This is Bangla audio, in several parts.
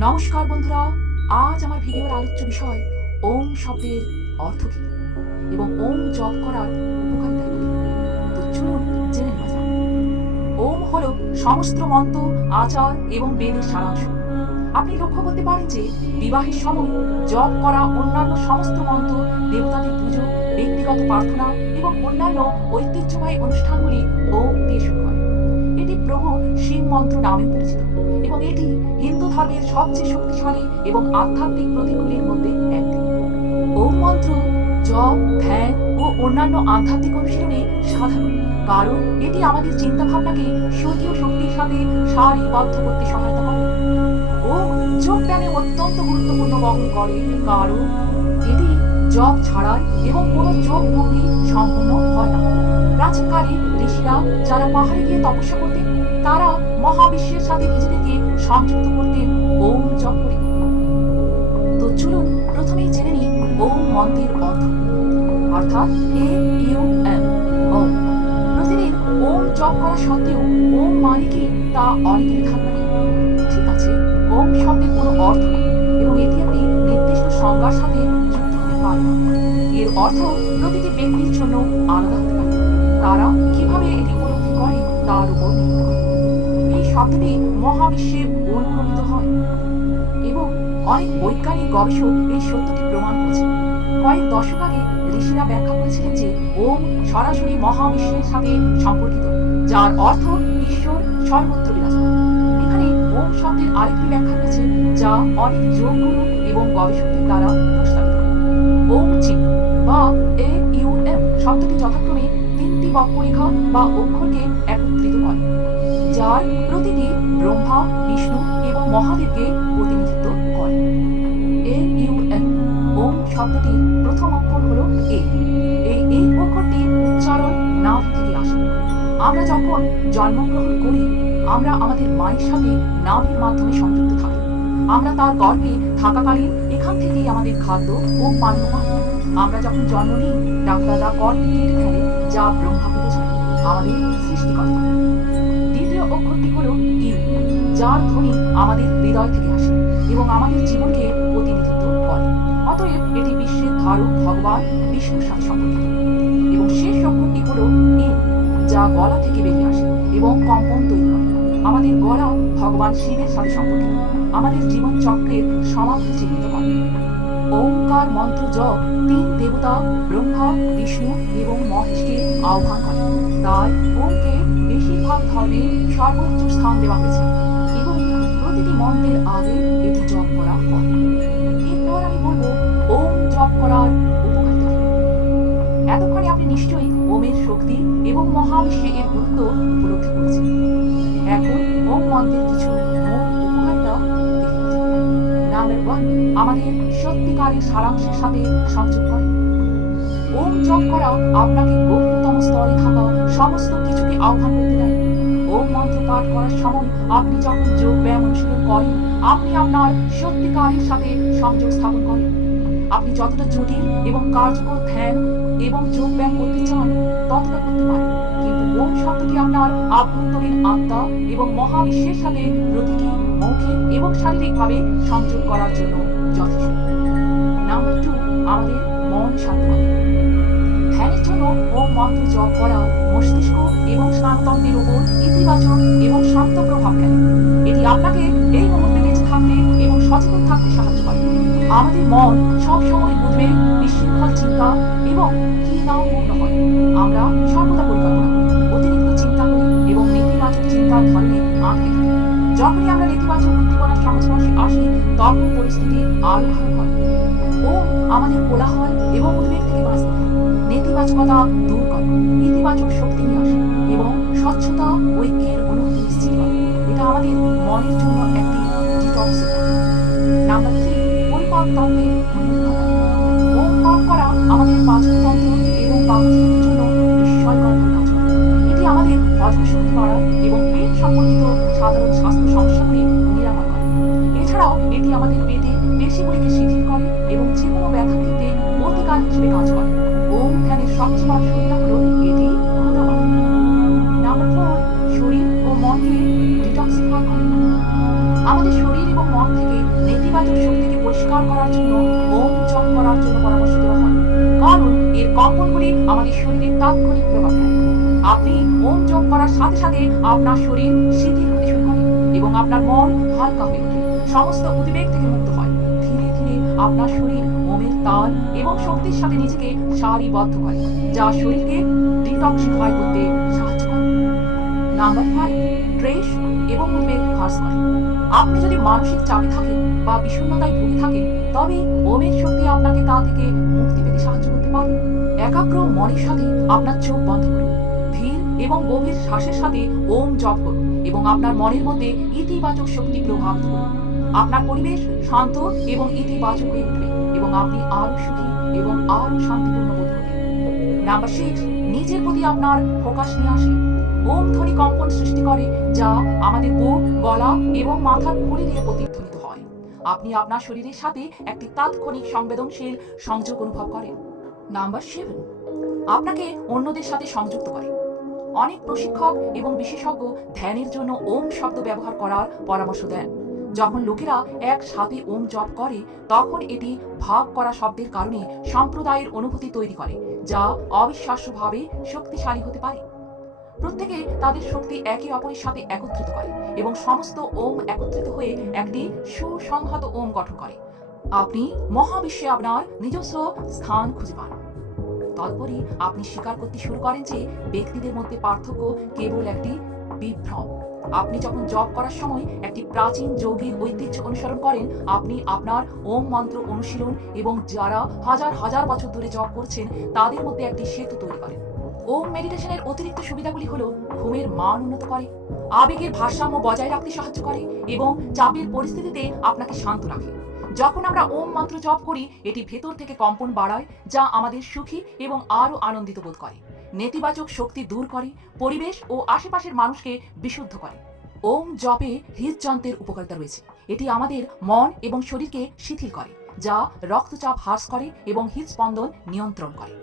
নমস্কার বন্ধুরা, আজ আমার ভিডিওর আলোচ্য বিষয় ওম শব্দের অর্থ কী? এবং ওম জপ করার ওম হল সমস্ত মন্ত্র, আচার এবং বেদের সারাংশ। আপনি লক্ষ্য করতে পারেন যে বিবাহের সময় জপ করা অন্যান্য সমস্ত মন্ত্র, দেবতাদের পুজো, ব্যক্তিগত প্রার্থনা এবং অন্যান্য ঐতিহ্যবাহী অনুষ্ঠানগুলি ওম দিয়ে শুরু হয়। এটি প্রভু শিব মন্ত্র নামে পরিচিত। এবং এটি হিন্দু ধর্মের সবচেয়ে শক্তিশালী এবং আধ্যাত্মিক প্রতীকগুলির মধ্যে একটি ওম মন্ত্র জপ ধ্যান ও অন্যান্য আধ্যাত্মিক অনুশীলনে সাধারণ, কারণ এটি আমাদের চিন্তা ভাবনাকে স্বকীয় শক্তির সাথে সারিবদ্ধ করতে সহায়তা করে। ও যোগ ব্যায়ামে অত্যন্ত গুরুত্বপূর্ণ বহন করে, কারণ এটি জপ ছাড়াই এবং কোনো যোগ ভঙ্গি সম্পূর্ণ হয় না। প্রাচীনকালে ঋষিরা যারা পাহাড়ে গিয়ে তপস্যা করতেন তারা মহাবিশ্বের সাথে নিজেদেরকে সংযুক্ত করতে ওম জপ করে। তো চলুন, প্রথমেই জেনে নিই ওম মন্ত্রের অর্থ। অর্থাৎ এ ইউ এম, ওম। প্রতিদিন ওম জপ করা সত্ত্বেও ওম মানে কি তা অনেকেরই ধারণা নেই। ঠিক আছে, ওম শব্দের কোনো অর্থ নেই এবং এটি একটি নির্দিষ্ট সংজ্ঞার সাথে যুক্ত হতে পারে না এর অর্থ প্রতিটি ব্যক্তির জন্য আলাদা হতে পারে। তারা কীভাবে এটি উপলব্ধি করে তার উপর নির্ভর করে। শব্দটি মহাবিশ্বে অনুপ্রমিত হয়। এবং অনেক বৈজ্ঞানিক গবেষক এই সত্যটি প্রমাণ করেছে কয়েক দশক আগে ঋষিরা ব্যাখ্যা করেছিলেন যে ওম সরাসরি মহাবিশ্বের সাথে সম্পর্কিত, যার অর্থ ঈশ্বর সর্বত্র বিরাজমান। এখানে ওম শব্দের আরেকটি ব্যাখ্যা রয়েছে, যা অনেক যোগগুরু এবং গবেষকদের দ্বারা প্রস্তাবিত। ওম চিহ্ন বা এ ইউ এম শব্দটি যথাক্রমে তিনটি বক্ররেখা বা অক্ষরকে একত্রিত করে। যার প্রতিটি ব্রহ্মা, বিষ্ণু এবং মহাদেবকে প্রতিনিধিত্ব করে। এ ইউ এম। ওম শব্দটির প্রথম অক্ষর হল এ। এই এই অক্ষরটি উচ্চারণ নাম থেকে আসে। আমরা যখন জন্মগ্রহণ করি, আমরা আমাদের মায়ের সাথে নাভের মাধ্যমে সংযুক্ত থাকি। আমরা তার গর্ভে থাকাকালীন এখান থেকেই আমাদের খাদ্য ও পানীয় পাই। আমরা যখন জন্ম নিই, ডাক্তাররা গর্ভে কেটে ফেলে যা ব্রহ্মাকে বোঝায় আমাদের সৃষ্টিকর্তা। অক্ষরটি হল ইউ, যার ধ্বনি আমাদের হৃদয় থেকে আসে এবং আমাদের জীবনকে প্রতিনিধিত্ব করে। অতএব এটি বিশ্বের ধারক, ভগবান বিষ্ণুর সাথে সম্পর্কিত। এবং শেষ অক্ষরটি হল এ যা গলা থেকে বেরিয়ে আসে এবং কম্পন তৈরি করে আমাদের গলা ভগবান শিবের সাথে সম্পর্কিত। আমাদের জীবন চক্রের সমাপ্তি চিহ্নিত করে। ওমকার মন্ত্র জপ তিন দেবতা, ব্রহ্মা, বিষ্ণু এবং মহেশকে আহ্বান করে। তাই ওমকে বেশিরভাগ ধর্মে সর্বোচ্চ স্থান দেওয়া হয়েছে এবং প্রতিটি মন্ত্রের আগে এটি জপ করা হয়। এরপর আমি বলব, ওম জপ করার এতক্ষণে আপনি নিশ্চয়ই ওমের শক্তি এবং মহাবিশ্বে এর গুরুত্ব উপলব্ধি করেছেন। এখন ওম মন্ত্রের কিছু মূল উপকারিতা ওয়ান আমাদের সত্যিকারের সারাংশের সাথে সংযোগ করে। ওম জপ করা আপনাকে গভীরতম স্তরে থাকা সমস্ত কিছুকে আহ্বান করতে দেয়। ওম মন্ত্র পাঠ করার সময় আপনি যখন যোগ ব্যায়াম অনুশীলন করেন, আপনি আপনার সত্যিকারের সাথে সংযোগ স্থাপন করেন। আপনি যতটা জটিল এবং কার্যকর ধ্যান এবং যোগ ব্যায়াম করতে চান, ততটা করতে পারেন। কিন্তু ওম শব্দটি আপনার আভ্যন্তরীণ আত্মা এবং মহাবিশ্বের সাথে প্রতীকী মৌখিক এবং শারীরিকভাবে সংযোগ করার জন্য যথেষ্ট। নাম্বার টু আমাদের মন শান্ত করে। ধ্যানের জন্য ওম মন্ত্র জপ করা মস্তিষ্ক এবং স্নানতন্ত্রের উপর ইতিবাচক এবং শান্ত প্রভাব ফেলে। এটি আপনাকে এই মুহূর্তে বেঁচে থাকতে এবং সচেতন থাকতে সাহায্য করে। আমাদের মন সবসময় উদ্বেগ বিশৃঙ্খল চিন্তা এবং কি নাও পূর্ণ হয় আমরা যখনই আমরা নেতিবাচক উদ্দীপনার সংস্পর্শে আসি তখন পরিস্থিতি আরও খারাপ হয়। ও আমাদের কোলাহল এবং উদ্বেগ থেকে বাঁচতে হয় নেতিবাচকতা দূর করে, ইতিবাচক শক্তি নিয়ে আসে এবং স্বচ্ছতা, ঐক্যের অনুভূতি নিশ্চিত করে। এটা আমাদের মনের জন্য একটি ডিটক্স নাম্বার থ্রি পরিপাক তন্ত্রের পেশিগুলিকে শিথিল করে এবং যে কোনো থেকে প্রতিকার হিসেবে কাজ করে। ওম ধ্যানের সবচেয়ে বড় সুবিধা হলো এটি শরীর ও মনকে ডিটক্সিফাই করে। আমাদের শরীর এবং মন থেকে পরিষ্কার করার জন্য ওম জপ করার জন্য পরামর্শ দেওয়া হয়। কারণ এর কম্পনগুলি আমাদের শরীরে তাৎক্ষণিক প্রভাব ফেলে। আপনি ওম জপ করার সাথে সাথে আপনার শরীর শিথিল হতে শুরু করে এবং আপনার মন হালকা হয়ে ওঠে। সমস্ত উদ্বেগ থেকে মুক্ত আপনার শরীর ওমের তাল এবং শক্তির সাথে নিজেকে সারিবদ্ধ করে, যা শরীরকে ডিটক্সিফাই করতে সাহায্য করে। নাম্বার ফাইভ ট্রেস এবং উদ্বেগ হ্রাস করে। আপনি যদি মানসিক চাপে থাকেন বা বিষণ্ণতায় ভুগে থাকেন, তবে ওমের শক্তি আপনাকে তা থেকে মুক্তি পেতে সাহায্য করতে পারে। একাগ্র মনের সাথে আপনার চোখ বন্ধ করুন। ধীর এবং গভীর শ্বাসের সাথে ওম জপ করুন এবং আপনার মনের মধ্যে ইতিবাচক শক্তি প্রভাবিত করুন। আপনার পরিবেশ শান্ত এবং ইতিবাচক হয়ে উঠবে এবং আপনি আরও সুখী এবং আরও শান্তিপূর্ণ বোধ করবেন। নাম্বার সিক্স নিজের প্রতি আপনার ফোকাস নিয়ে আসে। ওম ধ্বনি কম্পন সৃষ্টি করে যা আমাদের বুক, গলা এবং মাথার খুলি দিয়ে প্রতিধ্বনিত হয়। আপনি আপনার শরীরের সাথে একটি তাৎক্ষণিক সংবেদনশীল সংযোগ অনুভব করেন। নাম্বার সেভেন আপনাকে অন্যদের সাথে সংযুক্ত করে। অনেক প্রশিক্ষক এবং বিশেষজ্ঞ ধ্যানের জন্য ওম শব্দ ব্যবহার করার পরামর্শ দেন। যখন লোকেরা একসাথে ওম জপ করে, তখন এটি ভাগ করা শব্দের কারণে সম্প্রদায়ের অনুভূতি তৈরি করে, যা অবিশ্বাস্যভাবে শক্তিশালী হতে পারে। প্রত্যেকে তাদের শক্তি একে অপরের সাথে একত্রিত করে এবং সমস্ত ওম একত্রিত হয়ে একটি সুসংহত ওম গঠন করে। আপনি মহাবিশ্বে আপনার নিজস্ব স্থান খুঁজে পান। তৎপরই আপনি স্বীকার করতে শুরু করেন যে ব্যক্তিদের মধ্যে পার্থক্য কেবল একটি বিভ্রম। আপনি যখন জপ করার সময় একটি প্রাচীন যৌগিক ঐতিহ্য অনুসরণ করেন, আপনি আপনার ওম মন্ত্র অনুশীলন এবং যারা হাজার হাজার বছর ধরে জপ করছেন, তাদের মধ্যে একটি সেতু তৈরি করেন। ওম মেডিটেশনের অতিরিক্ত সুবিধাগুলি হল ঘুমের মান উন্নত করে, আবেগের ভারসাম্য বজায় রাখতে সাহায্য করে এবং চাপের পরিস্থিতিতে আপনাকে শান্ত রাখে। যখন আমরা ওম মন্ত্র জপ করি, এটি ভেতর থেকে কম্পন বাড়ায়, যা আমাদের সুখী এবং আরও আনন্দিত বোধ করে। নেতিবাচক শক্তি দূর করে, পরিবেশ ও আশেপাশের মানুষকে বিশুদ্ধ করে। ওম জপে হৃদযন্ত্রের উপকারিতা রয়েছে। এটি আমাদের মন এবং শরীরকে শিথিল করে, যা রক্তচাপ হ্রাস করে এবং হৃদস্পন্দন নিয়ন্ত্রণ করে।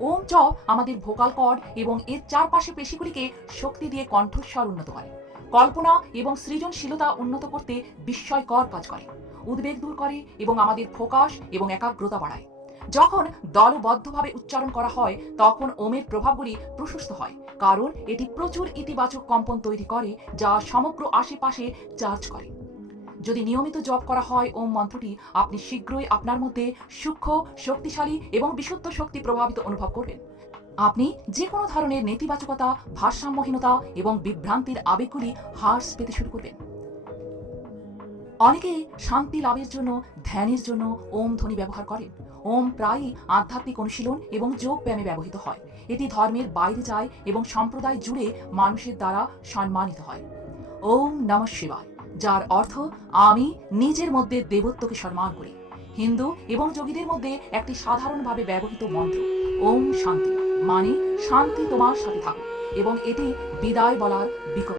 ওম জপ আমাদের ভোকাল কর্ড এবং এর চারপাশে পেশিগুলিকে শক্তি দিয়ে কণ্ঠস্বর উন্নত করে। কল্পনা এবং সৃজনশীলতা উন্নত করতে বিস্ময়কর কাজ করে। উদ্বেগ দূর করে এবং আমাদের ফোকাস এবং একাগ্রতা বাড়ায়। যখন দলবদ্ধভাবে উচ্চারণ করা হয়, তখন ওমের প্রভাবগুলি প্রশস্ত হয়, কারণ এটি প্রচুর ইতিবাচক কম্পন তৈরি করে যা সমগ্র আশেপাশে চার্জ করে। যদি নিয়মিত জপ করা হয় ওম মন্ত্রটি, আপনি শীঘ্রই আপনার মধ্যে সূক্ষ্ম, শক্তিশালী এবং বিশুদ্ধ শক্তি প্রভাবিত অনুভব করবেন। আপনি যে কোনো ধরনের নেতিবাচকতা, ভারসাম্যহীনতা এবং বিভ্রান্তির আবেগগুলি হ্রাস পেতে শুরু করবেন। অনেকে শান্তি লাভের জন্য, ধ্যানের জন্য ওম ধ্বনি ব্যবহার করেন। ওম প্রায়ই আধ্যাত্মিক অনুশীলন এবং যোগ ব্যায়ামে ব্যবহৃত হয়। এটি ধর্মের বাইরে যায় এবং সম্প্রদায় জুড়ে মানুষের দ্বারা সম্মানিত হয়। ওম নম শিবায়, যার অর্থ আমি নিজের মধ্যে দেবত্বকে সম্মান করি। হিন্দু এবং যোগীদের মধ্যে একটি সাধারণভাবে ব্যবহৃত মন্ত্র, ওম শান্তি মানে শান্তি তোমার সাথে থাকুক এবং এটি বিদায় বলার বিকল্প